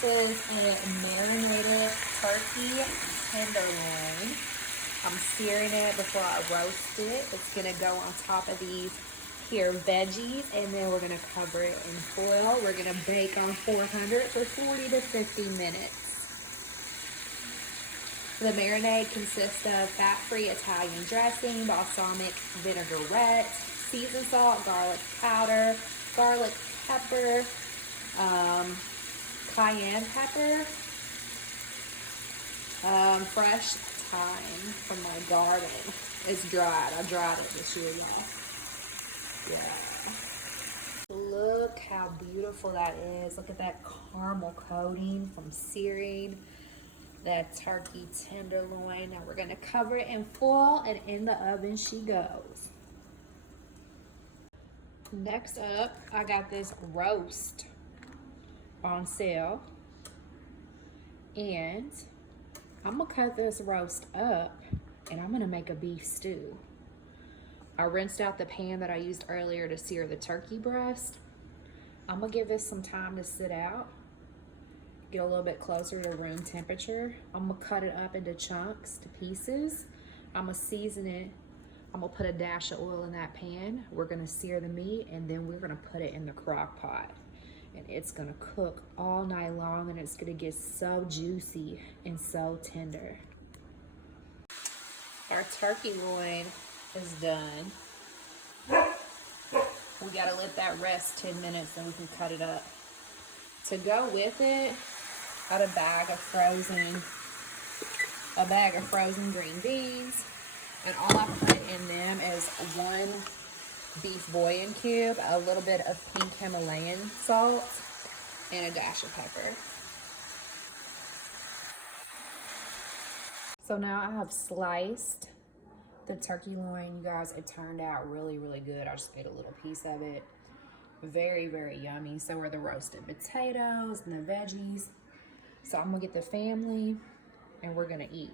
This is a marinated turkey tenderloin. I'm searing it before I roast it. It's gonna go on top of these here veggies, and then we're gonna cover it in foil. We're gonna bake on 400 for 40 to 50 minutes. The marinade consists of fat-free Italian dressing, balsamic vinaigrette, seasoned salt, garlic powder, garlic pepper, cayenne pepper, fresh thyme from my garden. It's dried. I dried it this year, y'all. Yeah. Look how beautiful that is. Look at that caramel coating from searing that turkey tenderloin. Now we're gonna cover it in foil, and in the oven she goes. Next up, I got this roast on sale, and I'm gonna cut this roast up and I'm gonna make a beef stew. I rinsed out the pan that I used earlier to sear the turkey breast. I'm gonna give this some time to sit out, get a little bit closer to room temperature. I'm gonna cut it up into chunks, to pieces. I'm gonna season it. I'm gonna put a dash of oil in that pan. We're gonna sear the meat, and then we're gonna put it in the crock pot. And it's gonna cook all night long, and it's gonna get so juicy and so tender. Our turkey loin is done. We gotta let that rest 10 minutes, and we can cut it up. To go with it, got a bag of frozen green beans, and all I put in them is 1 beef bouillon cube, a little bit of pink Himalayan salt, and a dash of pepper. So now I have sliced the turkey loin. You guys, it turned out really, really good. I just ate a little piece of it. Very, very yummy. So are the roasted potatoes and the veggies. So I'm gonna get the family and we're gonna eat.